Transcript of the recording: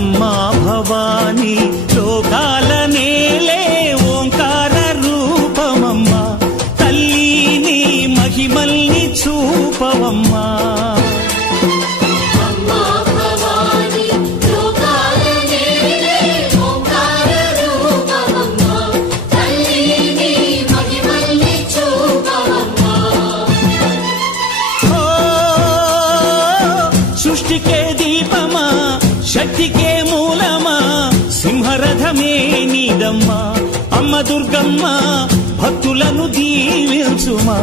అమ్మా భవానీ లోకాల నేలే ఓంకార రూపమమ్మా తల్లి నీ మహిమల్ని చూపవమ్మా సృష్టికే దీపమా శక్తికే మూలమా సింహరథమే నీదమ్మా అమ్మ దుర్గమ్మ భక్తులను దీవించుమా